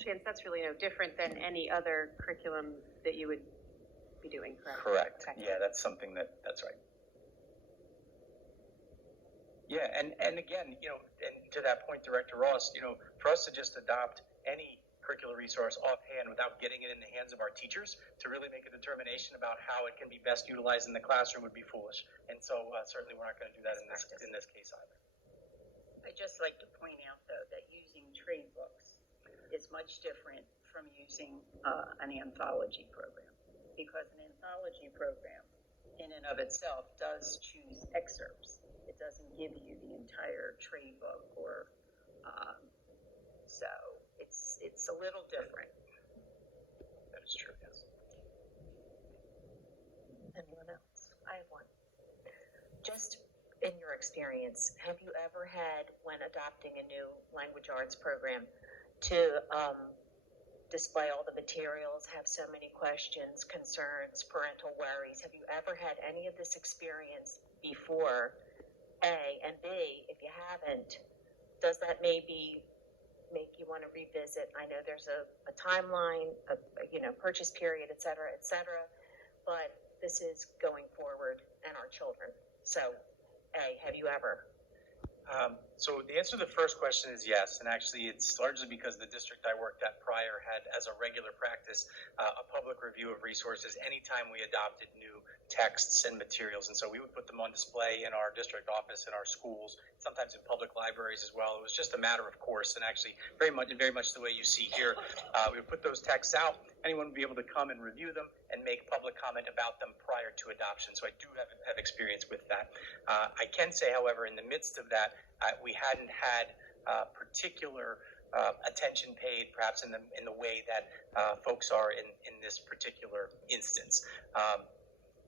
chance that's really no different than any other curriculum that you would be doing, correct? Correct. Okay. Yeah, that's something that's right. Yeah, and again, and to that point, Director Ross, for us to just adopt any curricular resource offhand without getting it in the hands of our teachers to really make a determination about how it can be best utilized in the classroom would be foolish. And so certainly we're not going to do that in this case either. I'd just like to point out, though, that using trade books is much different from using an anthology program, because an anthology program in and of itself does choose excerpts. It doesn't give you the entire trade book, or so it's a little different. That is true, yes. Anyone else? I have one. Just in your experience, have you ever had, when adopting a new language arts program, to display all the materials, have so many questions, concerns, parental worries? Have you ever had any of this experience before? A, and B, if you haven't, does that maybe make you want to revisit? I know there's a timeline, a purchase period, et cetera, but this is going forward and our children. So, A, have you ever? So the answer to the first question is yes, and actually it's largely because the district I worked at prior had, as a regular practice, a public review of resources anytime we adopted new texts and materials, and so we would put them on display in our district office, in our schools, sometimes in public libraries as well. It was just a matter of course, and actually very much the way you see here. We would put those texts out. Anyone would be able to come and review them and make public comment about them prior to adoption. So I do have experience with that. I can say, however, in the midst of that, we hadn't had particular attention paid, perhaps in the way that folks are in this particular instance.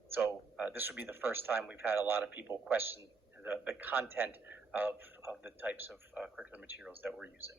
So this would be the first time we've had a lot of people question the content of the types of curricular materials that we're using.